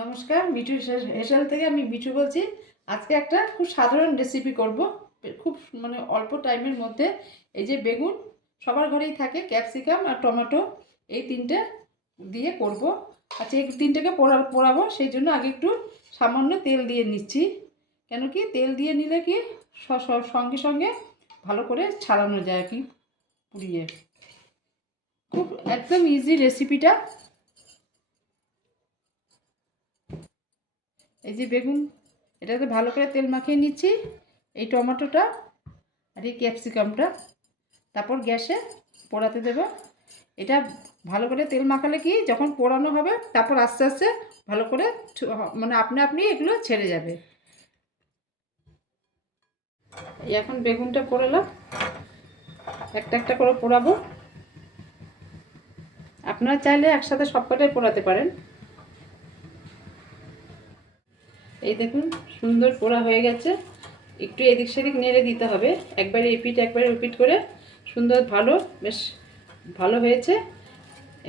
নমস্কার, মিঠু হেসেল থেকে আমি মিঠু বলছি। আজকে একটা খুব সাধারণ রেসিপি করব, খুব অল্প টাইমের মধ্যে। এই যে বেগুন সবার ঘরেই থাকে, ক্যাপসিকাম আর টমেটো, এই তিনটে দিয়ে করব। আচ্ছা, এই তিনটেকে পোড়াবো, সেই জন্য আগে একটু সামান্য তেল দিয়ে নিচ্ছি। কেন কি, তেল দিয়ে নিলে কি সঙ্গে সঙ্গে ভালো করে ছাড়ানো যায় আর কি, পুড়িয়ে। খুব একদম ইজি রেসিপিটা। এই যে বেগুন, এটাতে ভালো করে তেল মাখিয়ে নিচ্ছি, এই টমেটোটা আর এই ক্যাপসিকামটা। তারপর গ্যাসে পোড়াতে দেবো। এটা ভালো করে তেল মাখালে কি, যখন পোড়ানো হবে তারপর আস্তে আস্তে ভালো করে আপনা আপনি এগুলো ছেড়ে যাবে। এখন বেগুনটা পোড়ালাম, একটা একটা করে পোড়াবো। আপনারা চাইলে একসাথে সবকটাই পোড়াতে পারেন। এই দেখুন, সুন্দর পোড়া হয়ে গেছে। একটু এদিক সেদিক নেড়ে দিতে হবে, একবারে এপিট একবারে ওপিট করে। সুন্দর বেশ ভালো হয়েছে।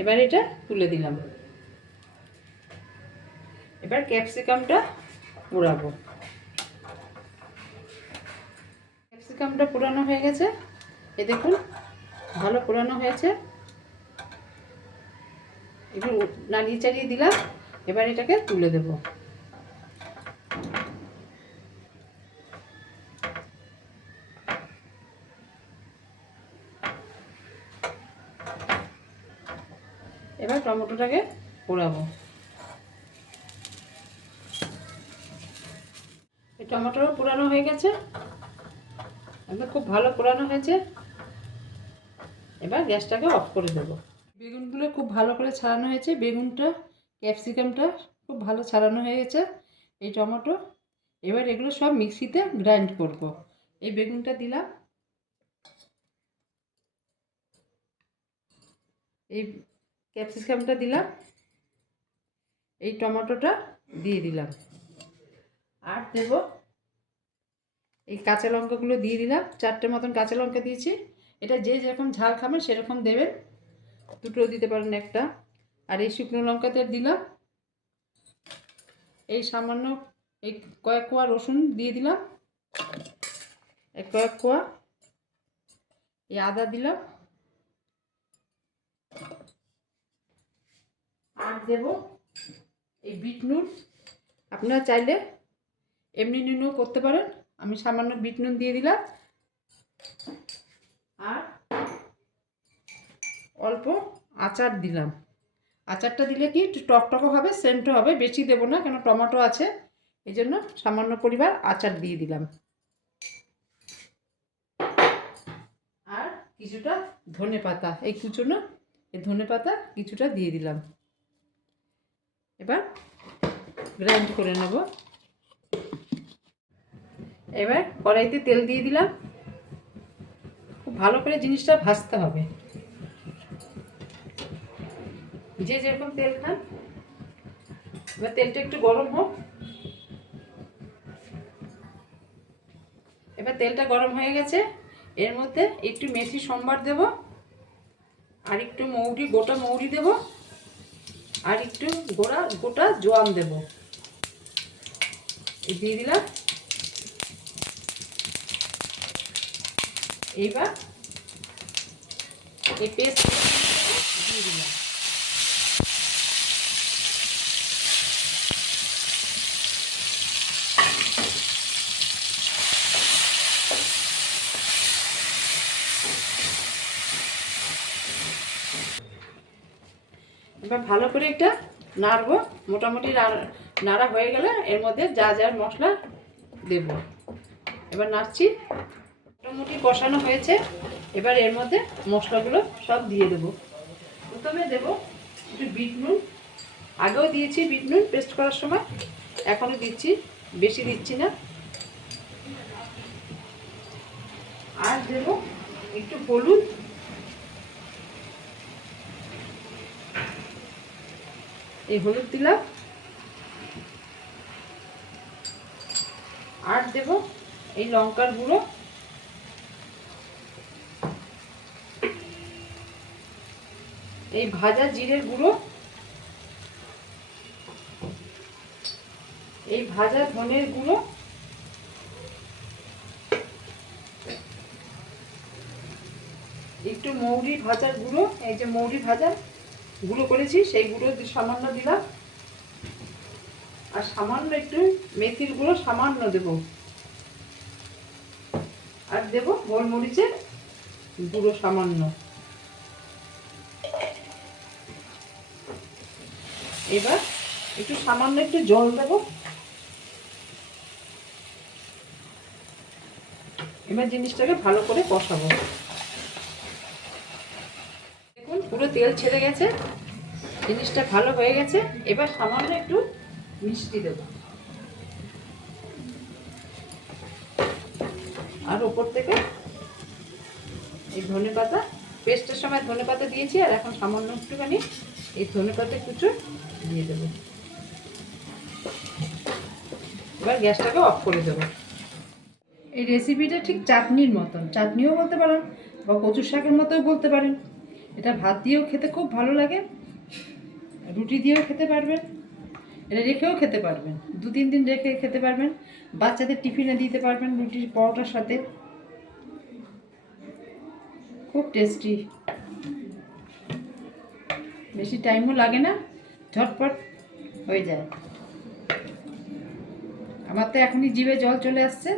এবার এটা তুলে দিলাম। এবার ক্যাপসিকামটা পোড়াবো। ক্যাপসিকামটা পোড়ানো হয়ে গেছে, এ দেখুন ভালো পোড়ানো হয়েছে। একটু নাড়িয়ে চাড়িয়ে দিলাম, এবার এটাকে তুলে দেব। এবার টমেটোটাকে পোড়াবো। এই টমেটোও পোড়ানো হয়ে গেছে, একদম খুব ভালো পোড়ানো হয়েছে। এবার গ্যাসটাকে অফ করে দেবো। বেগুনগুলো খুব ভালো করে ছাড়ানো হয়েছে, বেগুনটা ক্যাপসিকামটা খুব ভালো ছাড়ানো হয়ে গেছে, এই টমেটো। এবার এগুলো সব মিক্সিতে গ্রাইন্ড করব। এই বেগুনটা দিলাম, এই ক্যাপসিকামটা দিলাম, এই টমেটোটা দিয়ে দিলাম, আর দেব এই কাঁচা লঙ্কাগুলো দিয়ে দিলাম। 4টে মতন কাঁচা লঙ্কা দিয়েছি। এটা যে যেরকম ঝাল খাবেন সেরকম দেবেন, দুটো দিতে পারেন একটা। আর এই শুকনো লঙ্কাতে দিলাম এই সামান্য এই কয়েক কোয়া রসুন দিয়ে দিলাম, কয়েক কোয়া এই আদা দিলাম, আর দেব এই বিট নুন। আপনারা চাইলে এমনি নুনও করতে পারেন, আমি সামান্য বিট নুন দিয়ে দিলাম। আর অল্প আচার দিলাম। আচারটা দিলে কি একটু টকটকও হবে, সেন্টও হবে। বেশি দেবো না, কেন টমেটো আছে, এই জন্য সামান্য পরিমাণ আচার দিয়ে দিলাম। আর কিছুটা ধনে পাতা, এই কুচনো এই ধনে পাতা কিছুটা দিয়ে দিলাম। এবার গ্রাইন্ড করে নেব। এবার কড়াইতে তেল দিয়ে দিলাম। খুব ভালো করে জিনিসটা ভাজতে হবে, যে যেরকম তেল খান। এবার তেলটা একটু গরম হোক। এবার তেলটা গরম হয়ে গেছে, এর মধ্যে একটু মেথি সম্বার দেব, আর একটু মৌরি, গোটা মৌরি দেব, আর একটু গোটা জোয়ান দেব, দিয়ে দিলাম। এইবার এই পেস্ট দিয়ে দিলাম। এবার ভালো করে এটা নাড়বো। মোটামুটি নাড়া হয়ে গেলে এর মধ্যে যা যা মশলা দেব। এবার নাড়ছি, মোটামুটি কষানো হয়েছে। এবার এর মধ্যে মশলাগুলো সব দিয়ে দেব। প্রথমে দেব একটু বিট নুন, আগেও দিয়েছি বিট নুন পেস্ট করার সময়, এখনও দিচ্ছি, বেশি দিচ্ছি না। আর দেব একটু হলুদ, এই হলুদ দিলাম। আর দেব এই লঙ্কার গুঁড়ো, এই ভাজা জিরের গুঁড়ো, ভাজা ধনের গুঁড়ো, একটু মৌরি ভাজার গুঁড়ো, এই যে মৌরি ভাজা গুঁড়ো করেছি সেই গুঁড়ো সামান্য দিলাম, আর সামান্য একটু মেথির গুঁড়ো সামান্য দেব, আর দেব গোলমরিচের গুঁড়ো সামান্য। এবার একটু সামান্য একটু জল দেব। এবার জিনিসটাকে ভালো করে কষাবো। দেখুন পুরো তেল ছেড়ে গেছে, জিনিসটা ভালো হয়ে গেছে। এবার সামান্য একটু মিষ্টি দেব, আর ওপর থেকে এই ধনেপাতা, পেস্টের সময় ধনেপাতা দিয়েছি, আর এখন সামান্য একটুখানি এই ধনেপাতা কুচো দিয়ে দেব। এবার গ্যাসটাকে অফ করে দেবো। এই রেসিপিটা ঠিক চাটনির মতন, চাটনিও বলতে পারেন বা কচুর শাকের মতোও বলতে পারেন। এটা ভাত দিয়েও খেতে খুব ভালো লাগে, রুটি দিয়েও খেতে পারবেন, এটা রেখেও খেতে পারবেন, 2-3 দিন রেখে খেতে পারবেন, বাচ্চাদের টিফিনে দিতে পারবেন রুটির পরোটার সাথে। খুব টেস্টি, বেশি টাইমও লাগে না, ঝটপট হয়ে যায়। আমার তো এখনই জিভে জল চলে আসছে।